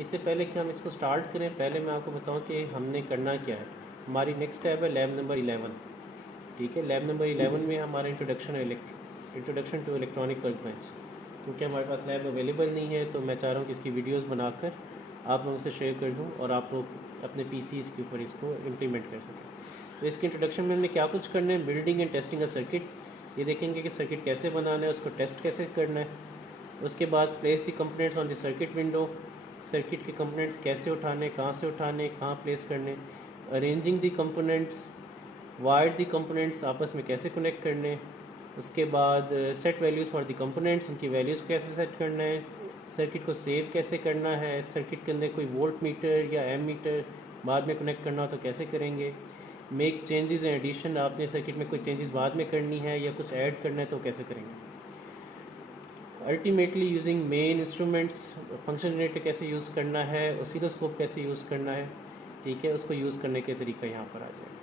इससे पहले कि हम इसको स्टार्ट करें, पहले मैं आपको बताऊं कि हमने करना क्या है। हमारी नेक्स्ट टैब है लैब नंबर 11। ठीक है, लैब नंबर 11 में हमारा introduction to electronic work bench. क्योंकि हमारे पास लैब अवेलेबल नहीं है तो मैं चाह रहा हूँ कि इसकी वीडियोस बनाकर आप लोगों से शेयर कर दूँ और आप लोग अपने पीसीज़ के ऊपर इसको इम्प्लीमेंट कर सकें। तो इसके इंट्रोडक्शन में हमने क्या कुछ करना है, building and testing a circuit, ये देखेंगे कि सर्किट कैसे बनाना है, उसको टेस्ट कैसे करना है। उसके बाद place the components on the circuit window, circuit के कंपोनेंट्स कैसे उठाने, कहाँ से उठाने, कहाँ प्लेस करने। Arranging the components, wire the components आपस में कैसे कनेक्ट करने। उसके बाद set values for the components, उनकी वैल्यूज़ कैसे सेट करना है। सर्किट को सेव कैसे करना है, सर्किट के अंदर कोई वोल्ट मीटर या एम मीटर बाद में कनेक्ट करना हो तो कैसे करेंगे। मेक चेंजेस एंड एडिशन, आपने सर्किट में कोई चेंजेस बाद में करनी है या कुछ ऐड करना है तो कैसे करेंगे। Ultimately using main instruments, function generator कैसे यूज़ करना है, ऑसिलोस्कोप कैसे यूज़ करना है। ठीक है, उसको यूज़ करने के तरीका यहाँ पर आ जाए।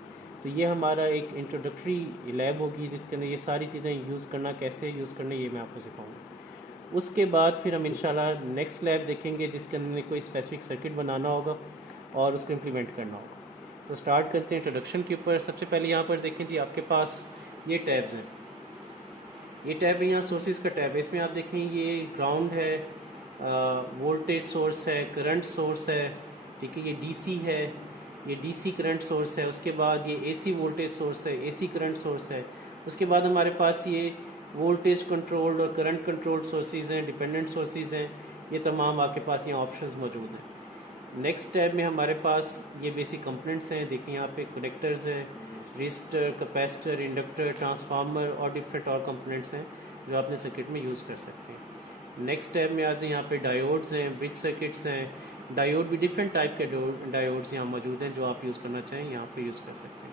तो ये हमारा एक इंट्रोडक्टरी लैब होगी जिसके अंदर ये सारी चीज़ें यूज़ करना, कैसे यूज़ करना, ये मैं आपको सिखाऊंगा। उसके बाद फिर हम इंशाल्लाह नेक्स्ट लैब देखेंगे जिसके अंदर कोई स्पेसिफिक सर्किट बनाना होगा और उसको इम्प्लीमेंट करना होगा। तो स्टार्ट करते हैं इंट्रोडक्शन के ऊपर। सबसे पहले यहाँ पर देखें जी, आपके पास ये टैब्स हैं। ये टैब है यहाँ सोर्सेज का टैब है। इसमें आप देखें ये ग्राउंड है, वोल्टेज सोर्स है, करंट सोर्स है। ठीक है, ये डीसी है, ये डीसी करंट सोर्स है। उसके बाद ये एसी वोल्टेज सोर्स है, एसी करंट सोर्स है। उसके बाद हमारे पास ये वोल्टेज कंट्रोल्ड और करंट कंट्रोल्ड सोर्सेज हैं, डिपेंडेंट सोर्सेज हैं। ये तमाम आपके पास यहाँ ऑप्शंस मौजूद हैं। नेक्स्ट टैब में हमारे पास ये बेसिक कंपोनेंट्स हैं। देखिए यहाँ पे कनेक्टर्स हैं, रजिस्टर, कैपेसिटर, इंडक्टर, ट्रांसफार्मर और डिफरेंट और कंपोनेंट्स हैं जो आपने सर्किट में यूज़ कर सकते हैं। नेक्स्ट टैब में आज यहाँ पे डायोड्स हैं, ब्रिज सर्किट्स हैं। डायोड भी डिफरेंट टाइप के डायोड्स यहाँ मौजूद हैं, जो आप यूज़ करना चाहें यहाँ पे यूज़ कर सकते हैं।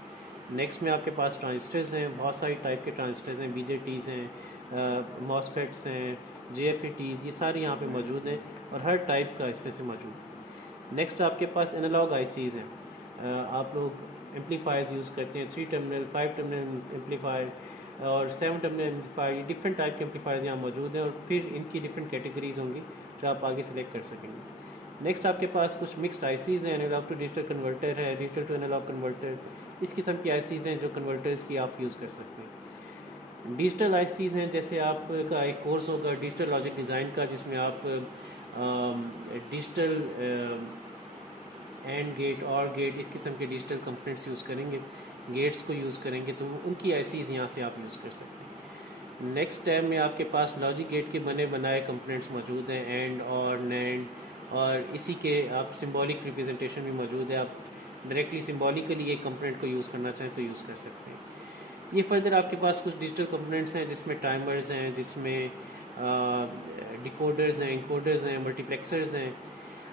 नेक्स्ट में आपके पास ट्रांजिस्टर्स हैं, बहुत सारी टाइप के ट्रांजिस्टर्स हैं, बीजेटीज़ हैं, मॉसफेट्स हैं, जेएफईटीज़, ये सारे यहाँ पे मौजूद हैं और हर टाइप का इसमें से मौजूद है। नेक्स्ट आपके पास एनालॉग आईसीज़ हैं। आप लोग एम्पलीफायर्स यूज़ करते हैं, 3 टर्मिनल, 5 टर्मिनल एम्पलीफायर और 7 टर्मिनल एम्पलीफायर, डिफरेंट टाइप के एम्पलीफायर्स यहाँ मौजूद हैं और फिर इनकी डिफरेंट कैटेगरीज होंगी जो आप आगे सेलेक्ट कर सकेंगे। नेक्स्ट आपके पास कुछ मिक्स्ड आईसीज़ हैं, एनालॉग टू डिजिटल कन्वर्टर है, डिजिटल टू एनालॉग कन्वर्टर, इस किस्म की आईसीज़ हैं जो कन्वर्टर्स की आप यूज़ कर सकते हैं। डिजिटल आईसीज़ हैं, जैसे आपका एक कोर्स होगा डिजिटल लॉजिक डिज़ाइन का, जिसमें आप डिजिटल एंड गेट और गेट, इस किस्म के डिजिटल कंपोनेंट्स यूज़ करेंगे, गेट्स को यूज़ करेंगे, तो उनकी आईसीज़ यहाँ से आप यूज़ कर सकते हैं। नेक्स्ट टैब में आपके पास लॉजिक गेट के बने बनाए कंपोनेंट्स मौजूद हैं, एंड और नैंड, और इसी के आप सिंबॉलिक रिप्रेजेंटेशन भी मौजूद है। आप डायरेक्टली सिंबॉलिकली एक कंपोनेंट को यूज़ करना चाहें तो यूज़ कर सकते हैं। ये फर्दर आपके पास कुछ डिजिटल कंपोनेंट्स हैं जिसमें टाइमर्स हैं, जिसमें डिकोडर्स हैं, इनकोडर्स हैं, मल्टीप्लेक्सर्स हैं,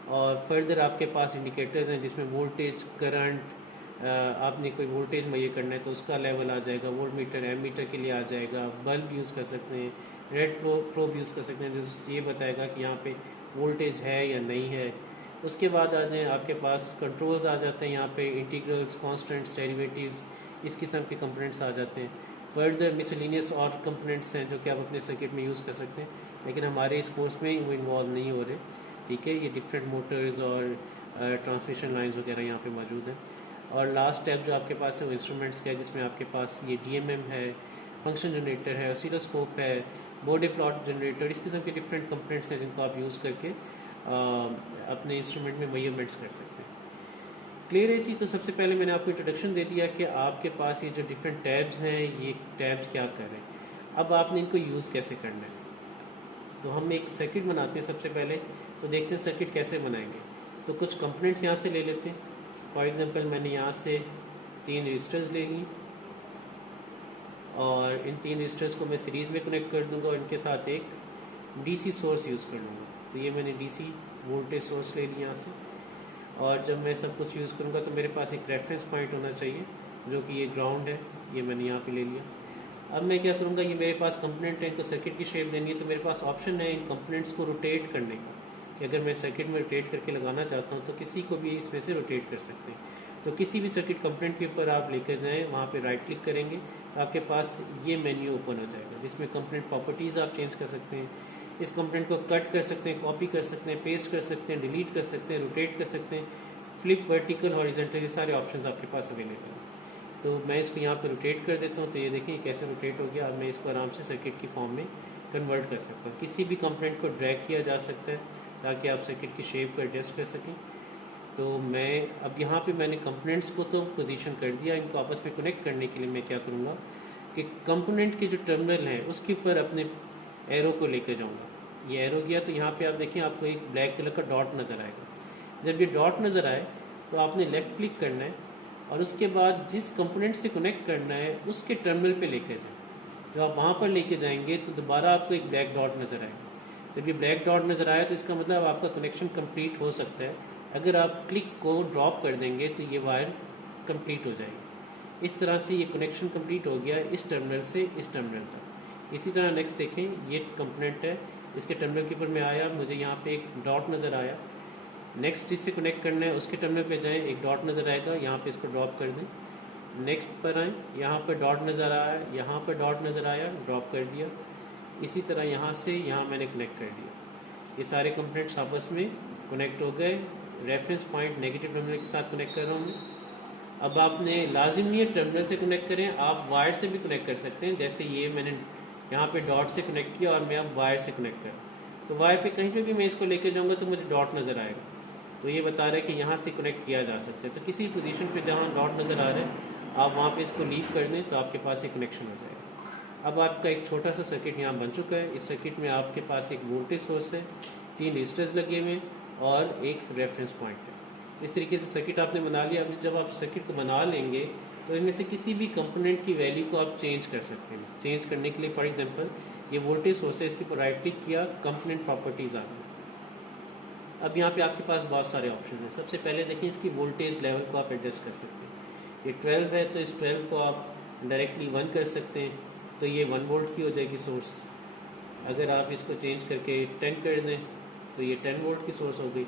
और फर्दर आपके पास इंडिकेटर्स हैं जिसमें वोल्टेज, करंट, आपने कोई वोल्टेज में ये करना है तो उसका लेवल आ जाएगा, वोल्ट मीटर, एम मीटर के लिए आ जाएगा, बल्ब यूज़ कर सकते हैं, रेड प्रोब यूज़ कर सकते हैं जो ये बताएगा कि यहाँ पे वोल्टेज है या नहीं है। उसके बाद आ जाए आपके पास कंट्रोल्स आ जाते हैं, यहाँ पे इंटीग्रल्स, कॉन्स्टेंट्स, डेरिवेटिव्स, इस किस्म के कंपोनेंट्स आ जाते हैं। फर्दर मिसलिनियस और कंपोनेंट्स हैं जो कि आप अपने सर्किट में यूज़ कर सकते हैं, लेकिन हमारे इस कोर्स में वो इन्वॉल्व नहीं हो रहे। ठीक है, ये डिफरेंट मोटर्स और ट्रांसमिशन लाइंस वगैरह यहाँ पे मौजूद हैं। और लास्ट स्टेप जो आपके पास है वो इंस्ट्रूमेंट्स का है, जिसमें आपके पास ये डीएमएम है, फंक्शन जनरेटर है, ऑसिलोस्कोप है, बॉडी प्लॉट जनरेटर, इस किस्म के डिफरेंट कंपोनेंट्स हैं जिनको आप यूज़ करके अपने इंस्ट्रूमेंट में मेजरमेंट्स कर सकते हैं। क्लियर है जी। तो सबसे पहले मैंने आपको इंट्रोडक्शन दे दिया कि आपके पास ये जो डिफरेंट टैब्स हैं, ये टैब्स क्या कर रहे हैं, अब आपने इनको यूज़ कैसे करना है। तो हम एक सर्किट बनाते हैं सबसे पहले, तो देखते हैं सर्किट कैसे बनाएंगे। तो कुछ कंपोनेंट्स यहाँ से ले लेते हैं। फॉर एग्जांपल मैंने यहाँ से 3 रजिस्टर्स ले ली और इन 3 रजिस्टर्स को मैं सीरीज़ में कनेक्ट कर दूंगा और इनके साथ एक डीसी सोर्स यूज़ कर लूँगा। तो ये मैंने डीसी वोल्टेज सोर्स ले लिया यहाँ से, और जब मैं सब कुछ यूज़ करूँगा तो मेरे पास एक रेफरेंस पॉइंट होना चाहिए जो कि ये ग्राउंड है, ये मैंने यहाँ पे ले लिया। अब मैं क्या करूँगा, ये मेरे पास कंपोनेंट है, इनको सर्किट की शेप देनी है, तो मेरे पास ऑप्शन है इन कंपोनेंट्स को रोटेट करने का, कि अगर मैं सर्किट में रोटेट करके लगाना चाहता हूँ तो किसी को भी इसमें से रोटेट कर सकते हैं। तो किसी भी सर्किट कंपोनेंट के ऊपर आप लेकर जाएँ, वहाँ पे राइट क्लिक करेंगे तो आपके पास ये मेन्यू ओपन हो जाएगा, जिसमें कंपोनेंट प्रॉपर्टीज़ आप चेंज कर सकते हैं, इस कंपोनेंट को कट कर सकते हैं, कॉपी कर सकते हैं, पेस्ट कर सकते हैं, डिलीट कर सकते हैं, रोटेट कर सकते हैं, फ्लिप, वर्टिकल, हॉरिजॉन्टल, ये सारे ऑप्शंस आपके पास अवेलेबल हैं। तो मैं इसको यहाँ पे रोटेट कर देता हूँ, तो ये देखिए कैसे रोटेट हो गया। अब मैं इसको आराम से सर्किट की फॉर्म में कन्वर्ट कर सकता हूँ। किसी भी कंपोनेंट को ड्रैग किया जा सकता है ताकि आप सर्किट की शेप को एडजस्ट कर सकें। तो मैं अब यहाँ पे मैंने कंपोनेंट्स को तो पोजीशन कर दिया, इनको आपस में कनेक्ट करने के लिए मैं क्या करूँगा कि कंपोनेंट के जो टर्मिनल हैं उसके ऊपर अपने एरो को लेकर जाऊँगा। ये एरो गया तो यहाँ पे आप देखें आपको एक ब्लैक कलर का डॉट नज़र आएगा। जब ये डॉट नज़र आए तो आपने लेफ़्ट क्लिक करना है और उसके बाद जिस कंपोनेंट से कनेक्ट करना है उसके टर्मिनल पे लेकर जाएं। जब आप वहाँ पर लेके जाएंगे तो दोबारा आपको एक ब्लैक डॉट नज़र आएगा। जब ये ब्लैक डॉट नज़र आया तो इसका मतलब आपका कनेक्शन कंप्लीट हो सकता है। अगर आप क्लिक को ड्रॉप कर देंगे तो ये वायर कंप्लीट हो जाएगी। इस तरह से ये कनेक्शन कंप्लीट हो गया इस टर्मिनल से इस टर्मिनल तक। इसी तरह नेक्स्ट देखें, ये कंपोनेंट है, इसके टर्मिनल के ऊपर मैं आया, मुझे यहाँ पे एक डॉट नज़र आया। नेक्स्ट जिससे कनेक्ट करना है उसके टर्मिनल पे जाएं, एक डॉट नज़र आएगा, यहाँ पे इसको ड्रॉप कर दें। नेक्स्ट पर आएँ, यहाँ पर डॉट नज़र आया, यहाँ पर डॉट नज़र आया, ड्रॉप कर दिया। इसी तरह यहाँ से यहाँ मैंने कनेक्ट कर दिया। ये सारे कंपोनेंट्स आपस में कनेक्ट हो गए। रेफरेंस पॉइंट नेगेटिव टर्मिनल के साथ कनेक्ट कर रहा हूँ मैं। अब आपने लाजिम नहीं है टर्मिनल से कनेक्ट करें, आप वायर से भी कनेक्ट कर सकते हैं। जैसे ये मैंने यहाँ पे डॉट से कनेक्ट किया और मैं अब वायर से कनेक्ट करूँ तो वायर पे कहीं पे भी मैं इसको लेके जाऊँगा तो मुझे डॉट नज़र आएगा। तो ये बता रहा है कि यहाँ से कनेक्ट किया जा सकता है। तो किसी पोजीशन पे जहाँ डॉट नज़र आ रहा है आप वहाँ पे इसको लीव कर दें तो आपके पास एक कनेक्शन हो जाएगा। अब आपका एक छोटा सा सर्किट यहाँ बन चुका है। इस सर्किट में आपके पास एक वोल्टेज सोर्स है, 3 रजिस्टर्स लगे हुए और एक रेफरेंस पॉइंट है। इस तरीके से सर्किट आपने बना लिया। अब जब आप सर्किट को बना लेंगे तो इनमें से किसी भी कंपोनेंट की वैल्यू को आप चेंज कर सकते हैं। चेंज करने के लिए फॉर एग्जांपल ये वोल्टेज सोर्स है, इसके ऊपर राइट क्लिक किया, कंपोनेंट प्रॉपर्टीज़ आ गई। अब यहाँ पे आपके पास बहुत सारे ऑप्शन हैं। सबसे पहले देखिए इसकी वोल्टेज लेवल को आप एडजस्ट कर सकते हैं। ये 12 है तो इस 12 को आप डायरेक्टली 1 कर सकते हैं तो ये 1 वोल्ट की हो जाएगी सोर्स। अगर आप इसको चेंज करके 10 कर दें तो ये 10 वोल्ट की सोर्स हो गई।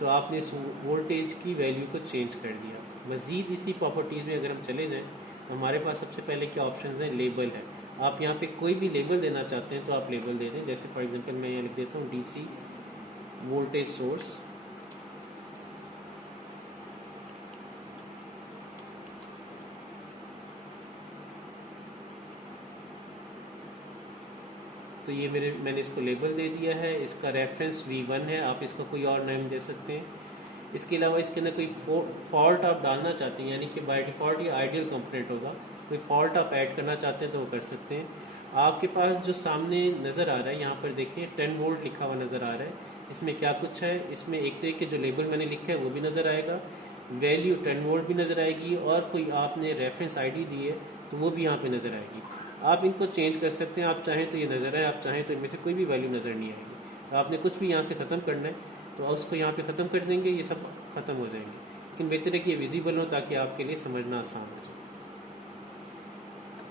तो आपने इस वोल्टेज की वैल्यू को चेंज कर दिया। मज़ीद इसी प्रॉपर्टीज़ में अगर हम चले जाएँ तो हमारे पास सबसे पहले क्या ऑप्शन हैं, लेबल है। आप यहाँ पे कोई भी लेबल देना चाहते हैं तो आप लेबल दे दें। जैसे फॉर एग्जांपल मैं यहाँ लिख देता हूँ DC वोल्टेज सोर्स। तो ये मैंने इसको लेबल दे दिया है। इसका रेफरेंस V1 है, आप इसको कोई और नेम दे सकते हैं। इसके अलावा इसके अंदर कोई फॉल्ट आप डालना चाहते हैं, यानी कि बाय डिफ़ॉल्ट ये आइडियल कंपोनेंट होगा, कोई फॉल्ट आप ऐड करना चाहते हैं तो वो कर सकते हैं। आपके पास जो सामने नज़र आ रहा है यहाँ पर देखिए 10 वोल्ट लिखा हुआ नज़र आ रहा है। इसमें क्या कुछ है, इसमें एक तरीके जो लेबल मैंने लिखा है वो भी नज़र आएगा, वैल्यू 10 वोल्ट भी नज़र आएगी और कोई आपने रेफरेंस ID दी है तो वो भी यहाँ पे नज़र आएगी। आप इनको चेंज कर सकते हैं, आप चाहें तो ये नज़र आए, आप चाहें तो इनमें से कोई भी वैल्यू नज़र नहीं आएगी। तो आपने कुछ भी यहाँ से ख़त्म करना है तो उसको यहाँ पे ख़त्म कर देंगे, ये सब ख़त्म हो जाएंगे। लेकिन बेहतर है कि ये विजिबल हो ताकि आपके लिए समझना आसान हो जाए।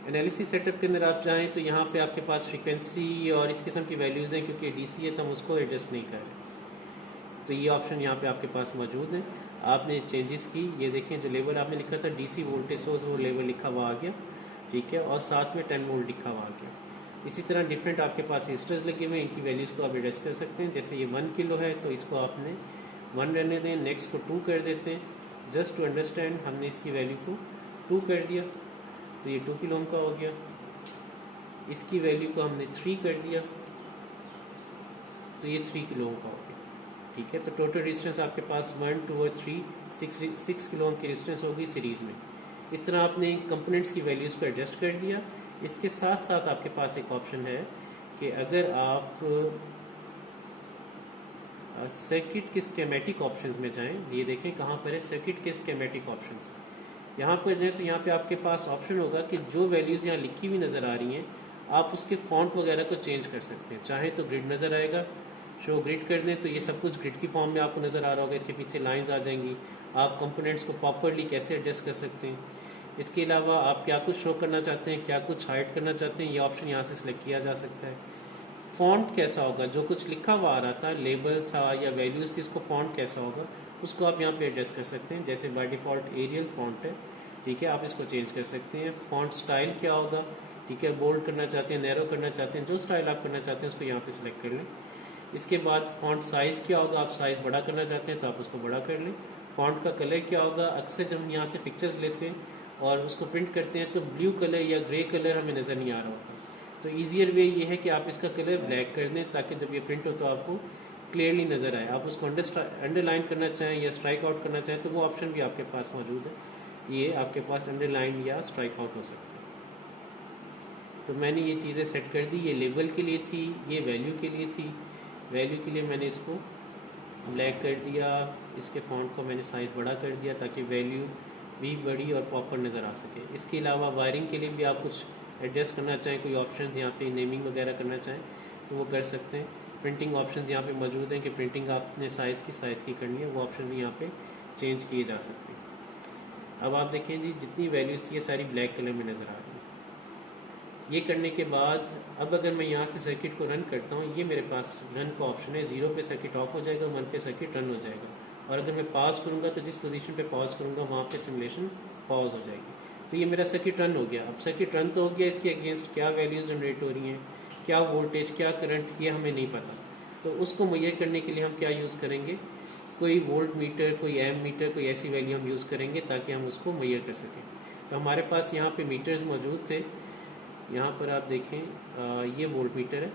एनालिसिस सेटअप के अंदर आप चाहें तो यहाँ पे आपके पास फ्रीक्वेंसी और इस किस्म की वैल्यूज़ हैं, क्योंकि DC है तो हम उसको एडजस्ट नहीं कर रहे। तो ये ऑप्शन यहाँ पे आपके पास मौजूद है। आपने चेंजेस की, ये देखें जो लेवल आपने लिखा था DC वोल्टेज सोर्स वो लेवल लिखा हुआ आ गया, ठीक है, और साथ में 10 वोल्ट लिखा हुआ आ गया। इसी तरह डिफरेंट आपके पास रजिस्टर्स लगे हुए हैं, इनकी वैल्यूज़ को आप एडजस्ट कर सकते हैं। जैसे ये 1 किलो है तो इसको आपने 1 रहने दें, नेक्स्ट को 2 कर देते हैं। जस्ट टू अंडरस्टैंड हमने इसकी वैल्यू को 2 कर दिया तो ये 2 किलो ओम का हो गया। इसकी वैल्यू को हमने 3 कर दिया तो ये 3 किलो ओम का हो गया, ठीक है। तो टोटल रेजिस्टेंस आपके पास 1, 2 और 3 6 किलो ओम की रेजिस्टेंस होगी सीरीज़ में। इस तरह आपने कंपोनेंट्स की वैल्यूज़ को एडजस्ट कर दिया। इसके साथ साथ आपके पास एक ऑप्शन है कि अगर आप सर्किट के स्कीमेटिक ऑप्शंस में जाएं, ये देखें कहाँ पर है सर्किट के स्कीमेटिक ऑप्शंस। यहाँ पर जाएं तो यहाँ पे आपके पास ऑप्शन होगा कि जो वैल्यूज़ यहाँ लिखी हुई नज़र आ रही हैं आप उसके फॉन्ट वगैरह को चेंज कर सकते हैं। चाहे तो ग्रिड नज़र आएगा, शो ग्रिड कर दें तो ये सब कुछ ग्रिड की फॉर्म में आपको नज़र आ रहा होगा, इसके पीछे लाइंस आ जाएंगी। आप कंपोनेंट्स को प्रॉपरली कैसे एडजस्ट कर सकते हैं। इसके अलावा आप क्या कुछ शो करना चाहते हैं, क्या कुछ हाइड करना चाहते हैं, ये ऑप्शन यहाँ से सिलेक्ट किया जा सकता है। फ़ॉन्ट कैसा होगा, जो कुछ लिखा हुआ आ रहा था, लेबल था या वैल्यूज़ थी, इसको फ़ॉन्ट कैसा होगा उसको आप यहाँ पे एडजस्ट कर सकते हैं। जैसे बाय डिफ़ॉल्ट एरियल फ़ॉन्ट है, ठीक है, आप इसको चेंज कर सकते हैं। फ़ॉन्ट स्टाइल क्या होगा, ठीक है, बोल्ड करना चाहते हैं, नैरो करना चाहते हैं, जो स्टाइल आप करना चाहते हैं उसको यहाँ पे सिलेक्ट कर लें। इसके बाद फॉन्ट साइज़ क्या होगा, आप साइज़ बड़ा करना चाहते हैं तो आप उसको बड़ा कर लें। फॉन्ट का कलर क्या होगा, अक्सर जब हम यहाँ से पिक्चर्स लेते हैं और उसको प्रिंट करते हैं तो ब्लू कलर या ग्रे कलर हमें नज़र नहीं आ रहा होता, तो ईजियर वे ये है कि आप इसका कलर ब्लैक कर दें ताकि जब ये प्रिंट हो तो आपको क्लियरली नज़र आए। आप उसको अंडरलाइन करना चाहें या स्ट्राइक आउट करना चाहें तो वो ऑप्शन भी आपके पास मौजूद है, ये आपके पास अंडरलाइन या स्ट्राइक आउट हो सकता है। तो मैंने ये चीज़ें सेट कर दी, ये लेबल के लिए थी, ये वैल्यू के लिए थी। वैल्यू के लिए मैंने इसको ब्लैक कर दिया, इसके फॉन्ट को मैंने साइज़ बड़ा कर दिया ताकि वैल्यू भी बड़ी और प्रॉपर नज़र आ सके। इसके अलावा वायरिंग के लिए भी आप कुछ एडजस्ट करना चाहें, कोई ऑप्शन यहाँ पे नेमिंग वगैरह करना चाहें तो वो कर सकते हैं। प्रिंटिंग ऑप्शन यहाँ पे मौजूद हैं कि प्रिंटिंग आपने साइज़ की करनी है, वो ऑप्शन भी यहाँ पे चेंज किए जा सकते हैं। अब आप देखें जी, जितनी वैल्यूज़ थी ये सारी ब्लैक कलर में नज़र आ रही है। ये करने के बाद अब अगर मैं यहाँ से सर्किट को रन करता हूँ, ये मेरे पास रन का ऑप्शन है। 0 पे सर्किट ऑफ हो जाएगा, 1 पे सर्किट रन हो जाएगा, और अगर मैं पॉज करूँगा तो जिस पोजीशन पे पॉज करूँगा वहाँ पे सिमुलेशन पॉज हो जाएगी। तो ये मेरा सर्किट रन हो गया। अब सर्किट रन तो हो गया, इसके अगेंस्ट क्या वैल्यूज़ जनरेट हो रही हैं, क्या वोल्टेज, क्या करंट, ये हमें नहीं पता। तो उसको मुहैया करने के लिए हम क्या यूज़ करेंगे, कोई वोल्ट मीटर, कोई एम मीटर, कोई ऐसी वैल्यू हम यूज़ करेंगे ताकि हम उसको मुहैया कर सकें। तो हमारे पास यहाँ पे मीटर्स मौजूद थे। यहाँ पर आप देखें ये वोल्ट मीटर है,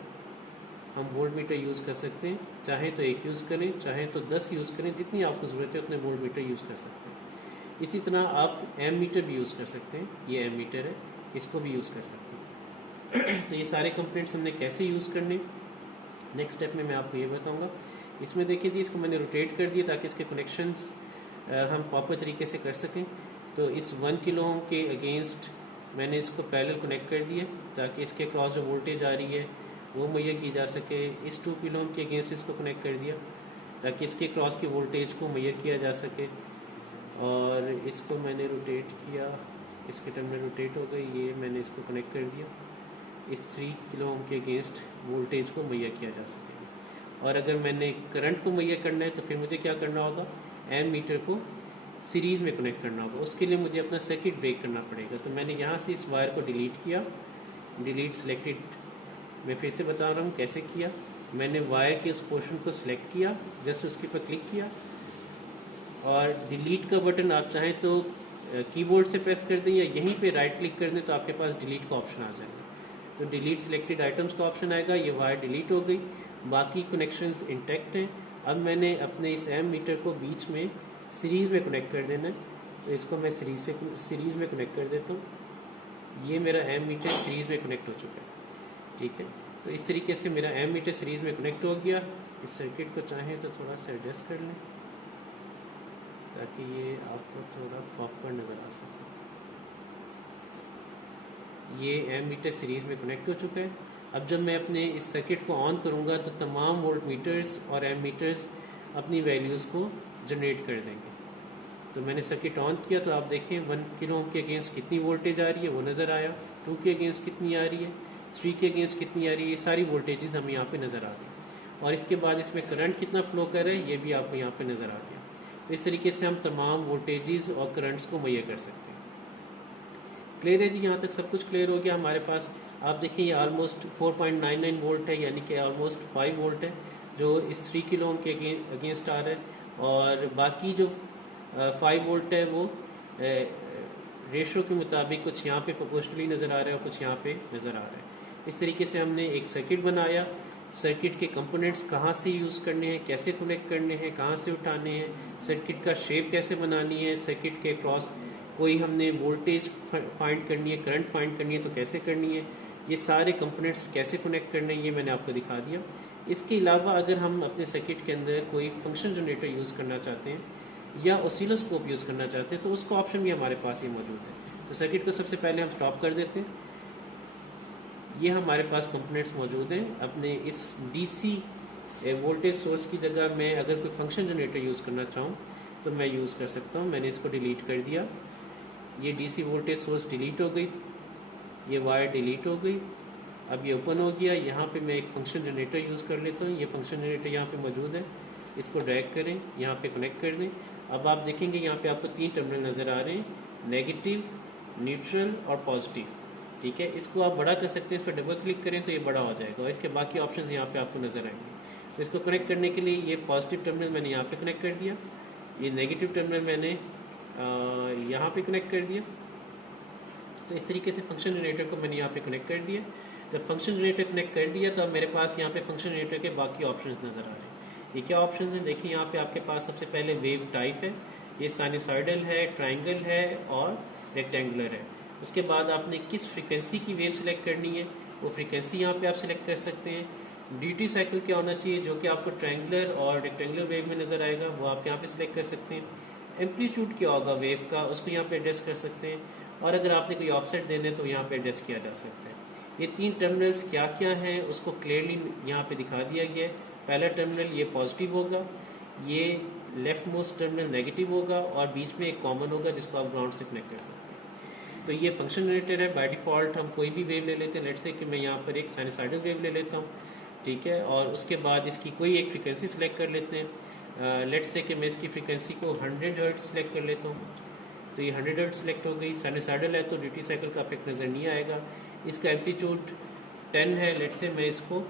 हम वोल्ट मीटर यूज़ कर सकते हैं, चाहें तो एक यूज़ करें, चाहें तो 10 यूज़ करें, जितनी आपको ज़रूरत है उतने वोल्ट मीटर यूज़ कर सकते हैं। इसी तरह आप एम मीटर भी यूज़ कर सकते हैं, ये एम मीटर है, इसको भी यूज़ कर सकते हैं। तो ये सारे कंपोनेंट्स हमने कैसे यूज़ करने, नेक्स्ट स्टेप में मैं आपको ये बताऊँगा। इसमें देखिए जी, इसको मैंने रोटेट कर दिया ताकि इसके कनेक्शंस हम प्रॉपर तरीके से कर सकें। तो इस 1 किलो ओम के अगेंस्ट मैंने इसको पैरेलल कनेक्ट कर दिया ताकि इसके क्रॉस जो वोल्टेज आ रही है वो मुहैया की जा सके। इस 2 किलो ओम के अगेंस्ट इसको कनेक्ट कर दिया ताकि इसके क्रॉस की वोल्टेज को मुहैया किया जा सके। और इसको मैंने रोटेट किया, इसके टर्मिनल रोटेट हो गई, ये मैंने इसको कनेक्ट कर दिया इस 3 किलो ओम के अगेंस्ट वोल्टेज को मुहैया किया जा सके। और अगर मैंने करंट को मुहैया करना है तो फिर मुझे क्या करना होगा, एम मीटर को सीरीज़ में कनेक्ट करना होगा। उसके लिए मुझे अपना सर्किट ब्रेक करना पड़ेगा। तो मैंने यहाँ से इस वायर को डिलीट किया, डिलीट सिलेक्टेड, मैं फिर से बता रहा हूँ कैसे किया। मैंने वायर के उस पोर्शन को सिलेक्ट किया, जस्ट उसके ऊपर क्लिक किया, और डिलीट का बटन आप चाहें तो कीबोर्ड से प्रेस कर दें या यहीं पे राइट क्लिक कर दें तो आपके पास डिलीट का ऑप्शन आ जाएगा। तो डिलीट सिलेक्टेड आइटम्स का ऑप्शन आएगा, ये वायर डिलीट हो गई, बाकी कनेक्शंस इंटैक्ट हैं। अब मैंने अपने इस एम मीटर को बीच में सीरीज़ में कनेक्ट कर देना है, तो इसको मैं सीरीज़ में कनेक्ट कर देता हूँ। ये मेरा एम मीटर सीरीज़ में कनेक्ट हो चुका है, ठीक है। तो इस तरीके से मेरा एम मीटर सीरीज़ में कनेक्ट हो गया। इस सर्किट को चाहें तो थोड़ा सा एडजस्ट कर लें ताकि ये आपको थोड़ा प्रॉपर नज़र आ सके। ये एम मीटर सीरीज़ में कनेक्ट हो चुका है। अब जब मैं अपने इस सर्किट को ऑन करूँगा तो तमाम वोल्ट मीटर्स और एम मीटर्स अपनी वैल्यूज़ को जनरेट कर देंगे। तो मैंने सर्किट ऑन किया तो आप देखें 1 किलो ओम के अगेंस्ट कितनी वोल्टेज आ रही है वो नज़र आया, 2 के अगेंस्ट कितनी आ रही है, 3 के अगेंस्ट कितनी आ रही है, ये सारी वोल्टेजेस हमें यहाँ पे नज़र आ गई। और इसके बाद इसमें करंट कितना फ्लो कर रहा है ये भी आपको यहाँ पे नज़र आ गया। तो इस तरीके से हम तमाम वोल्टेजेस और करंट्स को मुहैया कर सकते हैं। क्लियर है जी, यहाँ तक सब कुछ क्लियर हो गया हमारे पास। आप देखिए ये ऑलमोस्ट 4.99 वोल्ट है, यानी कि ऑलमोस्ट 5 वोल्ट है जो इस 3 किलो ओम के अगेंस्ट आ रहा है, और बाकी जो 5 वोल्ट है वो रेशो के मुताबिक कुछ यहाँ पे प्रोपोर्शनली नज़र आ रहा है और कुछ यहाँ पे नज़र आ रहा है। इस तरीके से हमने एक सर्किट बनाया। सर्किट के कंपोनेंट्स कहाँ से यूज़ करने हैं, कैसे कनेक्ट करने हैं, कहाँ से उठाने हैं, सर्किट का शेप कैसे बनानी है, सर्किट के क्रॉस कोई हमने वोल्टेज फाइंड करनी है, करंट फाइंड करनी है तो कैसे करनी है, ये सारे कंपोनेंट्स कैसे कनेक्ट करने हैं ये मैंने आपको दिखा दिया। इसके अलावा अगर हम अपने सर्किट के अंदर कोई फंक्शन जनरेटर यूज़ करना चाहते हैं या ऑसिलोस्कोप यूज़ करना चाहते हैं तो उसका ऑप्शन भी हमारे पास ही मौजूद है। तो सर्किट को सबसे पहले हम स्टॉप कर देते हैं। ये हमारे पास कंपोनेंट्स मौजूद हैं। अपने इस डीसी वोल्टेज सोर्स की जगह मैं अगर कोई फंक्शन जनरेटर यूज़ करना चाहूँ तो मैं यूज़ कर सकता हूँ। मैंने इसको डिलीट कर दिया, ये डीसी वोल्टेज सोर्स डिलीट हो गई, ये वायर डिलीट हो गई। अब ये ओपन हो गया। यहाँ पे मैं एक फंक्शन जनरेटर यूज़ कर लेता हूँ। ये फंक्शन जनरेटर यहाँ पे मौजूद है, इसको ड्रैग करें, यहाँ पे कनेक्ट कर दें। अब आप देखेंगे यहाँ पे आपको 3 टर्मिनल नज़र आ रहे हैं, नेगेटिव, न्यूट्रल और पॉजिटिव, ठीक है, इसको आप बड़ा कर सकते हैं, इस पर डबल क्लिक करें तो ये बड़ा हो जाएगा और इसके बाकी ऑप्शंस यहाँ पे आपको नज़र आएंगे। तो इसको कनेक्ट करने के लिए ये पॉजिटिव टर्मिनल मैंने यहाँ पे कनेक्ट कर दिया, ये नेगेटिव टर्मिनल मैंने यहाँ पे कनेक्ट कर दिया। तो इस तरीके से फंक्शन जनरेटर को मैंने यहाँ पे कनेक्ट कर दिया। जब फंक्शन जनरेटर कनेक्ट कर दिया तो अब मेरे पास यहाँ पे फंक्शन जनरेटर के बाकी ऑप्शंस नज़र आ रहे हैं। ये क्या ऑप्शंस हैं देखिए, यहाँ पे आपके पास सबसे पहले वेव टाइप है, ये साइनसॉइडल है, ट्राइंगल है और रेक्टेंगुलर है। उसके बाद आपने किस फ्रीक्वेंसी की वेव सेलेक्ट करनी है वो फ्रीक्वेंसी यहाँ पे आप सेलेक्ट कर सकते हैं। ड्यूटी साइकिल क्या होना चाहिए जो कि आपको ट्रायंगुलर और रेक्टेंगुलर वेव में नज़र आएगा वो आप यहाँ पे सिलेक्ट कर सकते हैं। एम्पलीट्यूड क्या होगा वेव का उसको यहाँ पे एडजस्ट कर सकते हैं, और अगर आपने कोई ऑफसेट देने तो यहाँ पे एडजस्ट किया जा सकता है। ये 3 टर्मिनल्स क्या क्या हैं उसको क्लियरली यहाँ पे दिखा दिया गया है। पहला टर्मिनल ये पॉजिटिव होगा, ये लेफ्ट मोस्ट टर्मिनल नेगेटिव होगा और बीच में एक कॉमन होगा जिसको आप ग्राउंड से कनेक्ट कर सकते हैं। तो ये फंक्शन जनरेटर है। बाय डिफ़ॉल्ट हम कोई भी वेव ले लेते हैं, लेट्स से कि मैं यहाँ पर एक साइनसॉइडल वेव ले लेता हूँ, ठीक है, और उसके बाद इसकी कोई एक फ्रीक्वेंसी सेलेक्ट कर लेते हैं। लेट्स से कि मैं इसकी फ्रीक्वेंसी को 100 हर्ट्ज सेलेक्ट कर लेता हूँ, तो ये 100 हर्ट्ज सेलेक्ट हो गई। साइनसॉइडल है तो ड्यूटी साइकिल का इफेक्ट नज़र नहीं आएगा। इसका एम्पलीट्यूड 10 है, लेट्स से मैं इसको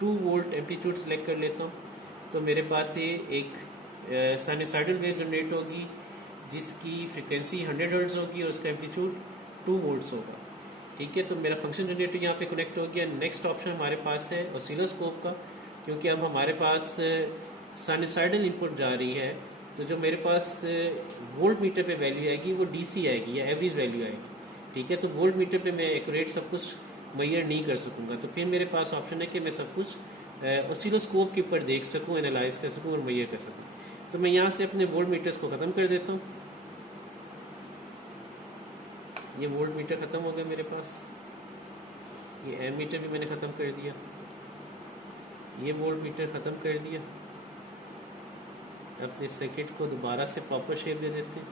2 वोल्ट एम्पलीट्यूड सेलेक्ट कर लेता हूँ, तो मेरे पास ये एक साइनसॉइडल वेव जनरेट होगी जिसकी फ्रीक्वेंसी 100 हर्ट्ज होगी और उसका एम्पलीट्यूड 2 वोल्ट्स होगा, ठीक है। तो मेरा फंक्शन जनरेटर यहाँ पे कनेक्ट हो गया। नेक्स्ट ऑप्शन हमारे पास है ऑसिलोस्कोप का, क्योंकि अब हमारे पास साइनसॉइडल इनपुट जा रही है, तो जो मेरे पास वोल्ट मीटर पे वैल्यू आएगी वो डीसी आएगी या एवरेज वैल्यू आएगी, ठीक है। तो वोल्ट मीटर पे मैं एक्यूरेट सब कुछ मैयर नहीं कर सकूँगा, तो फिर मेरे पास ऑप्शन है कि मैं सब कुछ ऑसिलोस्कोप के ऊपर देख सकूँ, एनालाइज कर सकूँ और मैयर कर सकूँ। तो मैं यहाँ से अपने वोल्ट मीटर्स को ख़त्म कर देता हूँ। ये वोल्ट मीटर ख़त्म हो गया मेरे पास, ये एम मीटर भी मैंने ख़त्म कर दिया, ये वोल्ट मीटर ख़त्म कर दिया। अपने सर्किट को दोबारा से प्रॉपर शेप दे देते हैं।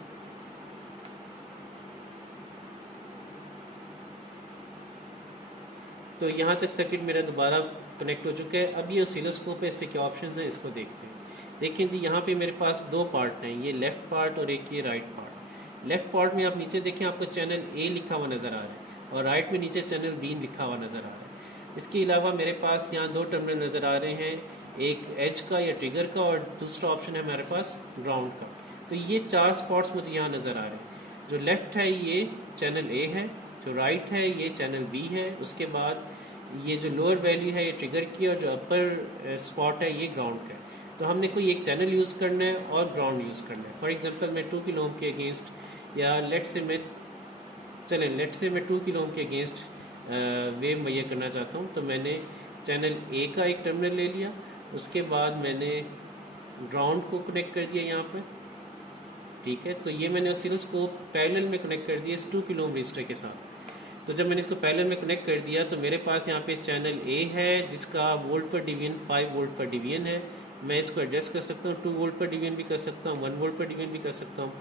तो यहाँ तक सर्किट मेरा दोबारा कनेक्ट हो चुका है। अब ये ऑसिलोस्कोप है, इस पर क्या ऑप्शन हैं इसको देखते हैं। देखिए जी, यहाँ पे मेरे पास 2 पार्ट हैं, ये लेफ़्ट पार्ट और एक ये राइट पार्ट। लेफ़्ट पार्ट में आप नीचे देखें आपको चैनल ए लिखा हुआ नज़र आ रहा है और राइट में नीचे चैनल बी लिखा हुआ नज़र आ रहा है। इसके अलावा मेरे पास यहाँ 2 टर्मिनल नज़र आ रहे हैं, एक एज का या ट्रिगर का और दूसरा ऑप्शन है हमारे पास ग्राउंड का। तो ये 4 स्पॉट्स मुझे यहाँ नज़र आ रहे हैं। जो लेफ़्ट है ये चैनल ए है, जो राइट है ये चैनल बी है, उसके बाद ये जो लोअर वैल्यू है ये ट्रिगर की और जो अपर स्पॉट है ये ग्राउंड का है। तो हमने कोई एक चैनल यूज़ करना है और ग्राउंड यूज़ करना है। फॉर एग्जांपल मैं 2 किलो ओम के अगेंस्ट या लेट से मैं 2 किलो ओम के अगेंस्ट वेव मुहैया करना चाहता हूँ, तो मैंने चैनल ए का एक टर्मिनल ले लिया, उसके बाद मैंने ग्राउंड को कनेक्ट कर दिया यहाँ पर, ठीक है। तो ये मैंने ऑसिलोस्कोप पैरेलल में कनेक्ट कर दिया इस 2 किलो ओम रजिस्टर के साथ। तो जब मैंने इसको पैरेलल में कनेक्ट कर दिया तो मेरे पास यहाँ पे चैनल ए है जिसका वोल्ट पर डिवीजन 5 वोल्ट पर डिवीजन है। मैं इसको एडजस्ट कर सकता हूँ, 2 वोल्ट पर डिवीजन भी कर सकता हूँ, 1 वोल्ट पर डिवीजन भी कर सकता हूँ,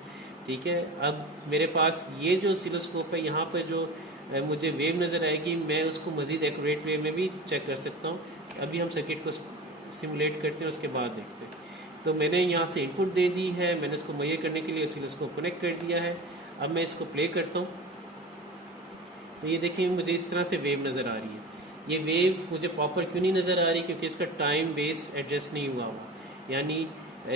ठीक है। अब मेरे पास ये जो ऑसिलोस्कोप है यहाँ पर जो मुझे वेव नज़र आएगी मैं उसको मज़ीद एक्यूरेट वे में भी चेक कर सकता हूँ। अभी हम सर्किट को सिमुलेट करते हैं, उसके बाद देखते हैं। तो मैंने यहाँ से इनपुट दे दी है, मैंने इसको मुहैया करने के लिए ऑसिलोस्कोप कनेक्ट कर दिया है। अब मैं इसको प्ले करता हूँ तो ये देखिए मुझे इस तरह से वेव नज़र आ रही है। ये वेव मुझे प्रॉपर क्यों नहीं नज़र आ रही, क्योंकि इसका टाइम बेस एडजस्ट नहीं हुआ हुआ, यानी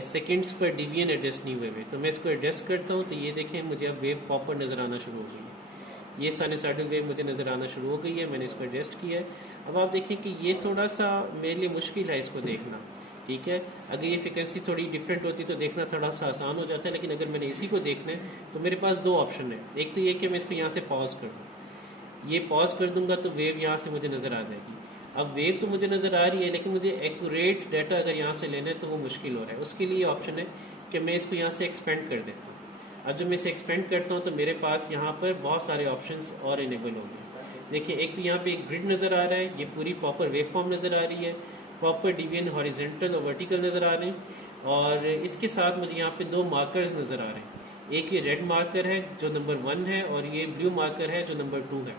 सेकंड्स पर डिवीजन एडजस्ट नहीं हुए हुए। तो मैं इसको एडजस्ट करता हूँ तो ये देखें मुझे अब वेव प्रॉपर नज़र आना शुरू हो गई है। ये साइनसॉइडल वेव मुझे नज़र आना शुरू हो गई है, मैंने इसको एडजस्ट किया है। अब आप देखें कि ये थोड़ा सा मेरे लिए मुश्किल है इसको देखना, ठीक है। अगर ये फ्रिक्वेंसी थोड़ी डिफरेंट होती तो देखना थोड़ा सा आसान हो जाता है, लेकिन अगर मैंने इसी को देखना है तो मेरे पास 2 ऑप्शन है। एक तो ये कि मैं इसको यहाँ से पॉज कर दूँ, ये पॉज कर दूंगा तो वेव यहाँ से मुझे नज़र आ जाएगी। अब वेव तो मुझे नज़र आ रही है लेकिन मुझे एक्यूरेट डाटा अगर यहाँ से लेना है तो वो मुश्किल हो रहा है। उसके लिए ऑप्शन है कि मैं इसको यहाँ से एक्सपेंड कर देता हूँ। अब जब मैं इसे एक्सपेंड करता हूँ तो मेरे पास यहाँ पर बहुत सारे ऑप्शंस और इनेबल हो गए। देखिए एक तो यहाँ पे एक ग्रिड नज़र आ रहा है, ये पूरी प्रॉपर वेव फॉर्म नज़र आ रही है, प्रॉपर डिवीजन हॉरिजेंटल और वर्टिकल नज़र आ रहे हैं, और इसके साथ मुझे यहाँ पे 2 मार्कर्स नज़र आ रहे हैं। एक ये रेड मार्कर है जो नंबर 1 है और ये ब्लू मार्कर है जो नंबर 2 है।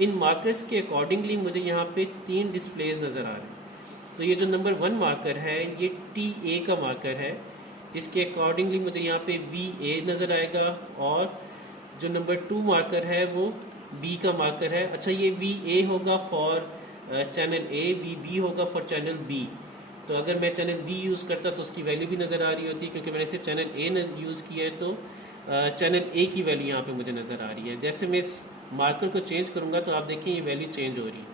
इन मार्कर्स के अकॉर्डिंगली मुझे यहाँ पे 3 डिस्प्लेज नज़र आ रहे हैं। तो ये जो नंबर 1 मार्कर है ये TA का मार्कर है, जिसके अकॉर्डिंगली मुझे यहाँ पे VA नज़र आएगा, और जो नंबर 2 मार्कर है वो बी का मार्कर है। अच्छा, ये वी ए होगा for channel A, V B होगा फॉर चैनल बी। तो अगर मैं चैनल बी यूज़ करता तो उसकी वैल्यू भी नज़र आ रही होती, क्योंकि मैंने सिर्फ चैनल ए यूज़ किया है तो चैनल ए की वैल्यू यहाँ पे मुझे नज़र आ रही है। जैसे मैं इस मार्कर को चेंज करूँगा तो आप देखिए ये वैल्यू चेंज हो रही है।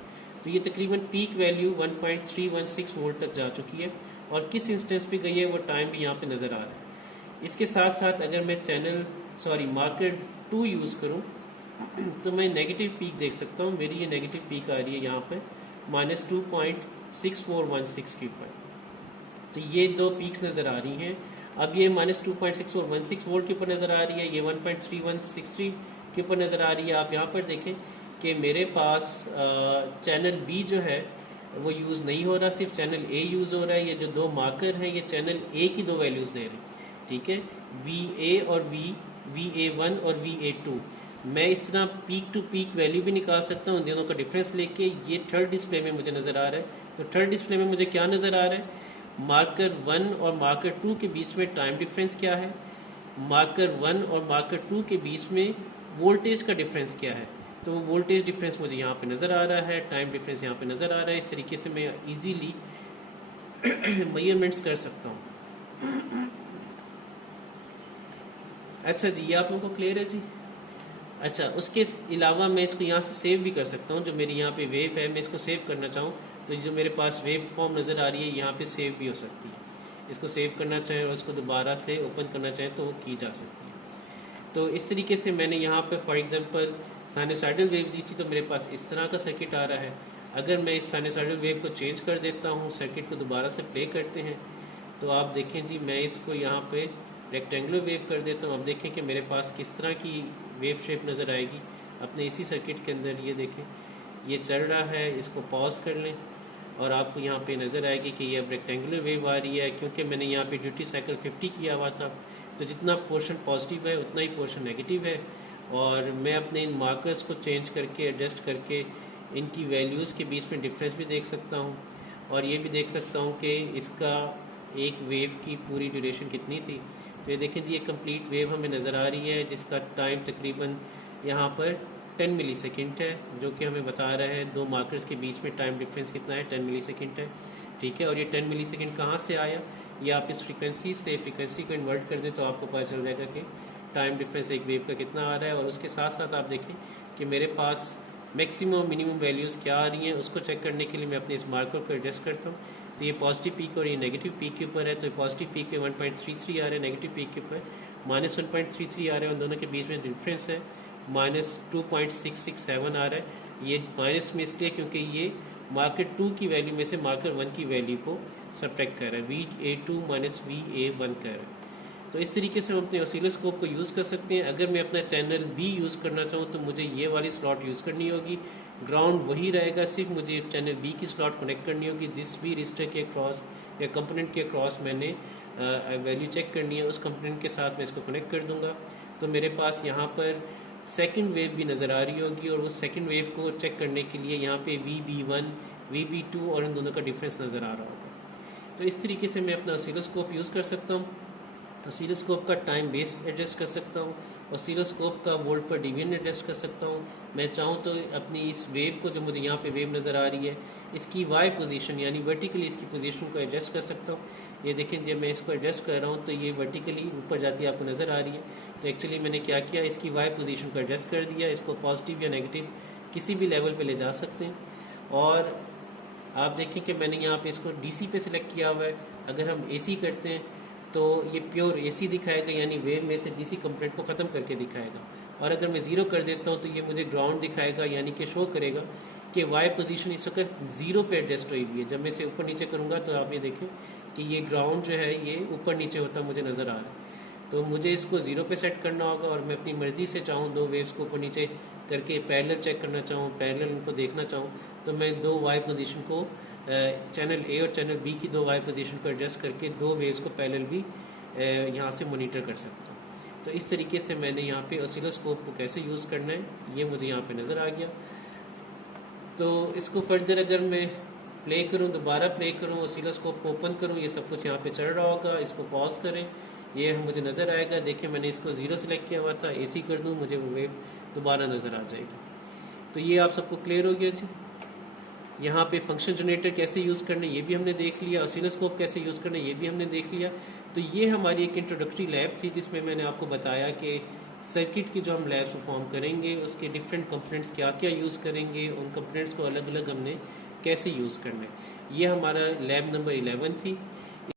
तो ये तकरीबन पीक वैल्यू 1.316 वोल्ट तक जा चुकी है, और किस इंस्टेंस पे गई है वो टाइम भी यहाँ पे नज़र आ रहा है। इसके साथ साथ अगर मैं मार्कर 2 यूज़ करूँ तो मैं नेगेटिव पीक देख सकता हूँ। मेरी ये नेगेटिव पीक आ रही है यहाँ पे -2.6416 के ऊपर। तो ये दो पीक्स नज़र आ रही हैं। अब ये -2.6416 वोल्ट के ऊपर नज़र आ रही है, ये 1.3163 के ऊपर नज़र आ रही है। आप यहाँ पर देखें कि मेरे पास चैनल बी जो है वो यूज़ नहीं हो रहा, सिर्फ चैनल ए यूज़ हो रहा है। ये जो दो मार्कर हैं ये चैनल ए की दो वैल्यूज़ दे रहे हैं, ठीक है, वी ए और वी ए वन और वी ए टू। मैं इस तरह पीक टू पीक वैल्यू भी निकाल सकता हूँ दोनों का डिफरेंस लेके। ये थर्ड डिस्प्ले में मुझे नज़र आ रहा है। तो थर्ड डिस्प्ले में मुझे क्या नज़र आ रहा है, मार्कर 1 और मार्कर 2 के बीच में टाइम डिफरेंस क्या है, मार्कर 1 और मार्कर 2 के बीच में वोल्टेज का डिफरेंस क्या है। तो वो वोल्टेज डिफरेंस मुझे यहाँ पे नज़र आ रहा है, टाइम डिफरेंस यहाँ पे नज़र आ रहा है। इस तरीके से मैं इजीली मेजरमेंट्स कर सकता हूँ। अच्छा जी, ये आप लोगों को क्लियर है जी। अच्छा, उसके अलावा मैं इसको यहाँ से सेव भी कर सकता हूँ। जो मेरी यहाँ पे वेव है, मैं इसको सेव करना चाहूँ तो जो मेरे पास वेव फॉर्म नज़र आ रही है यहाँ पे सेव भी हो सकती है। इसको सेव करना चाहें और उसको दोबारा से ओपन करना चाहें तो वो की जा सकती है। तो इस तरीके से मैंने यहाँ पे फॉर एग्जांपल साइनसॉइडल वेव दी थी, तो मेरे पास इस तरह का सर्किट आ रहा है। अगर मैं इस साइनसॉइडल वेव को चेंज कर देता हूँ, सर्किट को दोबारा से प्ले करते हैं, तो आप देखें जी मैं इसको यहाँ पे रेक्टेंगुलर वेव कर देता हूँ। अब देखें कि मेरे पास किस तरह की वेव शेप नज़र आएगी अपने इसी सर्किट के अंदर। ये देखें ये चल रहा है, इसको पॉज कर लें और आपको यहाँ पे नज़र आएगी कि ये अब रेक्टेंगुलर वेव आ रही है, क्योंकि मैंने यहाँ पे ड्यूटी साइकिल 50 किया हुआ था। तो जितना पोर्शन पॉजिटिव है उतना ही पोर्शन नेगेटिव है, और मैं अपने इन मार्कर्स को चेंज करके एडजस्ट करके इनकी वैल्यूज़ के बीच में डिफरेंस भी देख सकता हूँ, और ये भी देख सकता हूँ कि इसका एक वेव की पूरी ड्यूरेशन कितनी थी। तो ये देखें जी, ये कंप्लीट वेव हमें नज़र आ रही है जिसका टाइम तकरीबन यहाँ पर 10 मिली सेकेंड है, जो कि हमें बता रहा है दो मार्कर्स के बीच में टाइम डिफरेंस कितना है, 10 मिली सेकेंड है, ठीक है। और ये 10 मिली सेकेंड कहाँ से आया, ये आप इस फ्रीक्वेंसी से फ्रीक्वेंसी को इन्वर्ट कर दें तो आपको पता चल जाएगा कि टाइम डिफरेंस एक वेव का कितना आ रहा है। और उसके साथ साथ आप देखें कि मेरे पास मैक्सिमम मिनिमम वैल्यूज़ क्या आ रही हैं, उसको चेक करने के लिए मैं अपने इस मार्कर को एडजस्ट करता हूँ। तो ये पॉजिटिव पीक और ये नेगेटिव पीक के ऊपर है। तो पॉजिटिव पीक पे 1.33 आ रहा है, नेगेटिव पीक के ऊपर -1.33 आ रहा है, उन दोनों के बीच में डिफरेंस है -2.667 आ रहा है। ये माइनस में इसलिए क्योंकि ये मार्कर 2 की वैल्यू में से मार्कर 1 की वैल्यू को सब्ट्रैक्ट कर रहा है, VA2 माइनस VA1 कर रहा है। तो इस तरीके से हम अपने ऑसिलोस्कोप को यूज़ कर सकते हैं। अगर मैं अपना चैनल बी यूज़ करना चाहूँ तो मुझे ये वाली स्लॉट यूज़ करनी होगी, ग्राउंड वही रहेगा, सिर्फ मुझे चैनल बी की स्लॉट कनेक्ट करनी होगी। जिस भी रजिस्टर के क्रॉस या कंपोनेंट के क्रॉस मैंने वैल्यू चेक करनी है, उस कंपोनेंट के साथ मैं इसको कनेक्ट कर दूंगा। तो मेरे पास यहाँ पर सेकंड वेव भी नज़र आ रही होगी, और उस सेकंड वेव को चेक करने के लिए यहाँ पे VB1 VB2 और इन दोनों का डिफरेंस नज़र आ रहा होगा। तो इस तरीके से मैं अपना ऑसिलोस्कोप यूज़ कर सकता हूँ। ऑसिलोस्कोप का टाइम बेस एडजस्ट कर सकता हूँ, ऑसिलोस्कोप का वोल्ट पर डिवीजन एडजस्ट कर सकता हूँ। मैं चाहूँ तो अपनी इस वेव को, जो मुझे यहाँ पे वेव नज़र आ रही है, इसकी वाई पोजीशन यानी वर्टिकली इसकी पोजीशन को एडजस्ट कर सकता हूँ। ये देखें जब मैं इसको एडजस्ट कर रहा हूँ तो ये वर्टिकली ऊपर जाती है, आपको नज़र आ रही है। तो एक्चुअली मैंने क्या किया, इसकी वाई पोजीशन को एडजस्ट कर दिया। इसको पॉजिटिव या नेगेटिव किसी भी लेवल पे ले जा सकते हैं। और आप देखें कि मैंने यहाँ पे इसको DC पे सिलेक्ट किया हुआ है। अगर हम AC करते हैं तो ये प्योर AC दिखाएगा, यानी वेव में से DC कंपोनेंट को ख़त्म करके दिखाएगा। और अगर मैं ज़ीरो कर देता हूँ तो ये मुझे ग्राउंड दिखाएगा, यानी कि शो करेगा कि वाई पोजीशन इस वक्त ज़ीरो पे एडजस्ट हुई हुई है। जब मैं इसे ऊपर नीचे करूँगा तो आप ये देखें कि ये ग्राउंड जो है ये ऊपर नीचे होता मुझे नज़र आ रहा है। तो मुझे इसको ज़ीरो पे सेट करना होगा, और मैं अपनी मर्ज़ी से चाहूँ दो वेव्स को ऊपर नीचे करके पैरेलल चेक करना चाहूँ, पैरेलल उनको देखना चाहूँ, तो मैं दो वाई पोजीशन को चैनल ए और चैनल बी की दो वाई पोजीशन को एडजस्ट करके दो वेव्स को पैरेलल भी यहाँ से मॉनिटर कर सकता हूँ। तो इस तरीके से मैंने यहाँ पे ऑसिलोस्कोप को कैसे यूज़ करना है ये मुझे यहाँ पे नज़र आ गया। तो इसको फर्दर अगर मैं प्ले करूँ, दोबारा प्ले करूँ, ऑसिलोस्कोप को ओपन करूँ, ये सब कुछ यहाँ पे चल रहा होगा। इसको पॉज करें, ये मुझे नज़र आएगा। देखिए मैंने इसको 0 सेलेक्ट किया हुआ था, AC कर दूँ, मुझे वो वेव दोबारा नज़र आ जाएगी। तो ये आप सबको क्लियर हो गया जी। यहाँ पे फंक्शन जनरेटर कैसे यूज़ करना ये भी हमने देख लिया, ऑसिलोस्कोप कैसे यूज़ करना ये भी हमने देख लिया। तो ये हमारी एक इंट्रोडक्टरी लैब थी जिसमें मैंने आपको बताया कि सर्किट की जो हम लैब परफॉर्म करेंगे उसके डिफरेंट कंपोनेंट्स क्या क्या यूज़ करेंगे, उन कंपोनेंट्स को अलग अलग हमने कैसे यूज़ करना है। ये हमारा लैब नंबर 11 थी।